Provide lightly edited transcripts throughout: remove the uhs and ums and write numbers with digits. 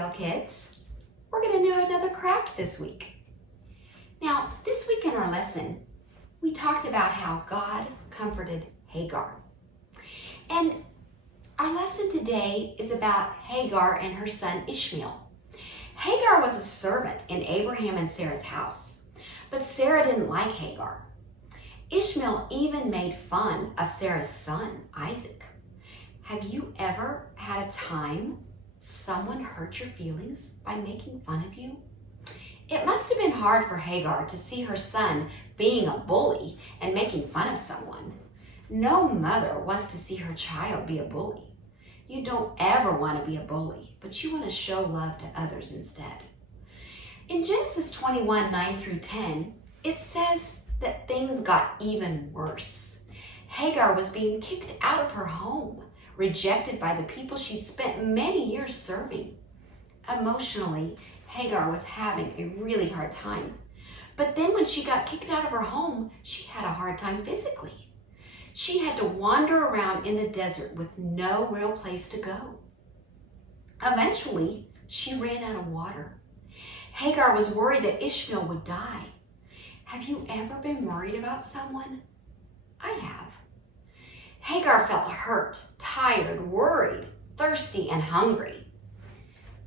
Tale Kids. We're going to do another craft this week. Now, this week in our lesson, we talked about how God comforted Hagar. And our lesson today is about Hagar and her son Ishmael. Hagar was a servant in Abraham and Sarah's house, but Sarah didn't like Hagar. Ishmael even made fun of Sarah's son, Isaac. Have you ever had a time someone hurt your feelings by making fun of you? It must have been hard for Hagar to see her son being a bully and making fun of someone. No mother wants to see her child be a bully. You don't ever want to be a bully, but you want to show love to others instead. In Genesis 21, 9 through 10, it says that things got even worse. Hagar was being kicked out of her home, rejected by the people she'd spent many years serving. Emotionally, Hagar was having a really hard time. But then when she got kicked out of her home, she had a hard time physically. She had to wander around in the desert with no real place to go. Eventually, she ran out of water. Hagar was worried that Ishmael would die. Have you ever been worried about someone? I have. Hagar felt hurt, tired, worried, thirsty, and hungry.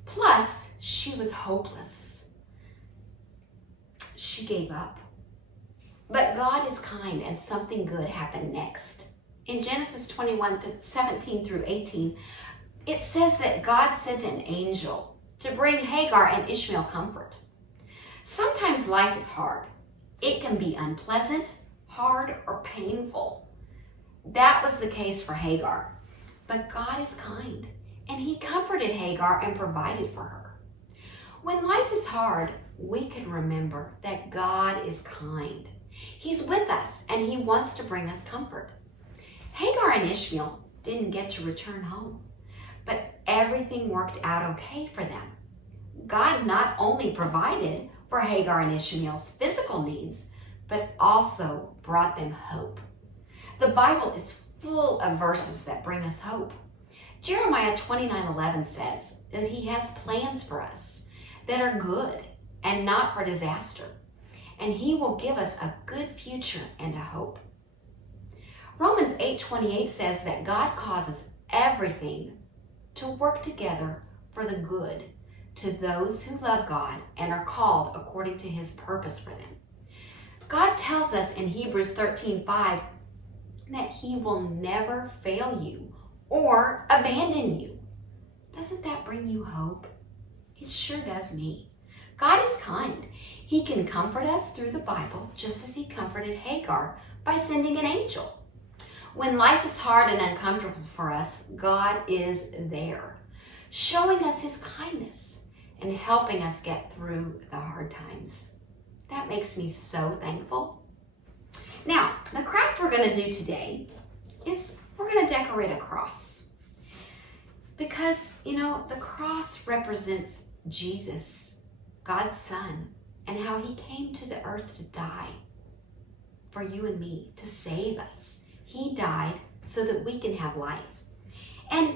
Plus, she was hopeless. She gave up. But God is kind, and something good happened next. In Genesis 21, 17 through 18, it says that God sent an angel to bring Hagar and Ishmael comfort. Sometimes life is hard. It can be unpleasant, hard, or painful. That was the case for Hagar. But God is kind, and He comforted Hagar and provided for her. When life is hard, we can remember that God is kind. He's with us, and He wants to bring us comfort. Hagar and Ishmael didn't get to return home, but everything worked out okay for them. God not only provided for Hagar and Ishmael's physical needs, but also brought them hope. The Bible is full of verses that bring us hope. Jeremiah 29:11 says that He has plans for us that are good and not for disaster, and He will give us a good future and a hope. Romans 8:28 says that God causes everything to work together for the good to those who love God and are called according to His purpose for them. God tells us in Hebrews 13:5 that He will never fail you or abandon you. Doesn't that bring you hope? It sure does me. God is kind. He can comfort us through the Bible just as He comforted Hagar by sending an angel. When life is hard and uncomfortable for us, God is there, showing us His kindness and helping us get through the hard times. That makes me so thankful. Now, the craft we're going to do today is we're going to decorate a cross. Because, the cross represents Jesus, God's Son, and how He came to the earth to die for you and me, to save us. He died so that we can have life. And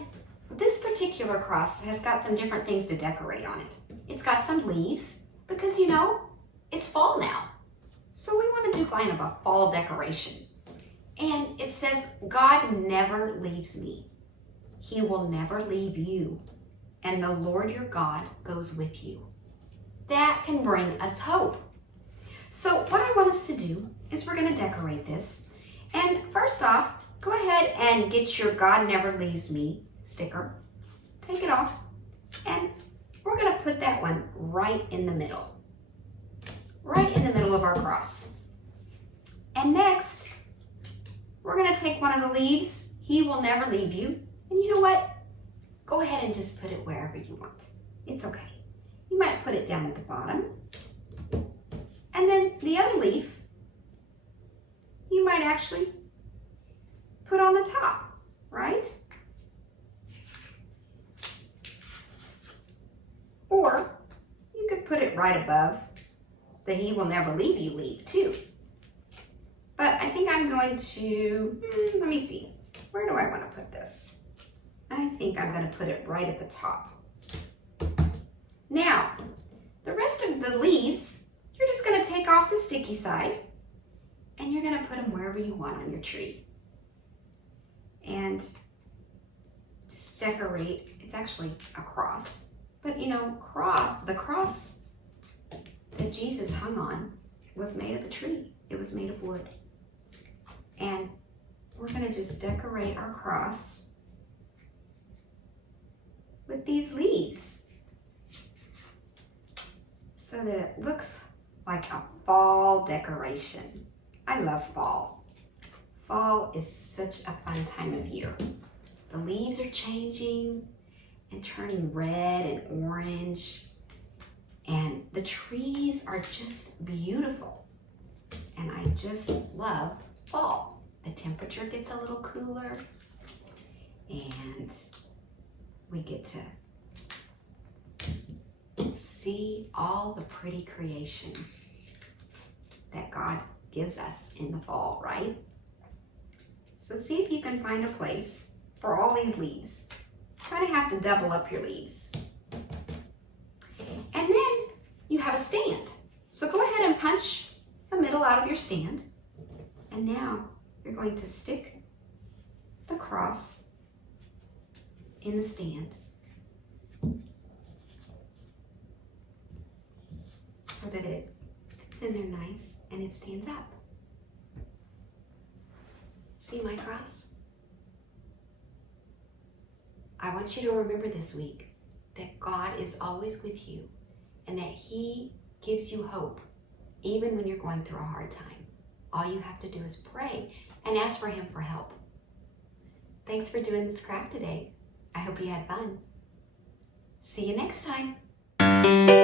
this particular cross has got some different things to decorate on it. It's got some leaves because, it's fall now. So we want to do kind of a fall decoration. And it says, God never leaves me. He will never leave you. And the Lord your God goes with you. That can bring us hope. So what I want us to do is we're going to decorate this. And first off, go ahead and get your God never leaves me sticker. Take it off. And we're going to put that one right in the middle. Right in the middle of our cross. And next, we're going to take one of the leaves. He will never leave you. And you know what? Go ahead and just put it wherever you want. It's okay. You might put it down at the bottom. And then the other leaf, you might actually put on the top, right? Or you could put it right above the He will never leave you leaf too. But I think I'm going to, let me see. Where do I want to put this? I think I'm going to put it right at the top. Now, the rest of the leaves, you're just going to take off the sticky side and you're going to put them wherever you want on your tree. And just decorate. It's actually a cross. But you know, the cross that Jesus hung on was made of a tree. It was made of wood. And we're going to just decorate our cross with these leaves so that it looks like a fall decoration. I love fall. Fall is such a fun time of year. The leaves are changing and turning red and orange, and the trees are just beautiful. And I just love fall. The temperature gets a little cooler and we get to see all the pretty creation that God gives us in the fall, right? So see if you can find a place for all these leaves. Kind of have to double up your leaves. And then you have a stand. So go ahead and punch the middle out of your stand. And now you're going to stick the cross in the stand so that it fits in there nice and it stands up. See my cross? I want you to remember this week that God is always with you and that He gives you hope even when you're going through a hard time. All you have to do is pray and ask for Him for help. Thanks for doing this craft today. I hope you had fun. See you next time.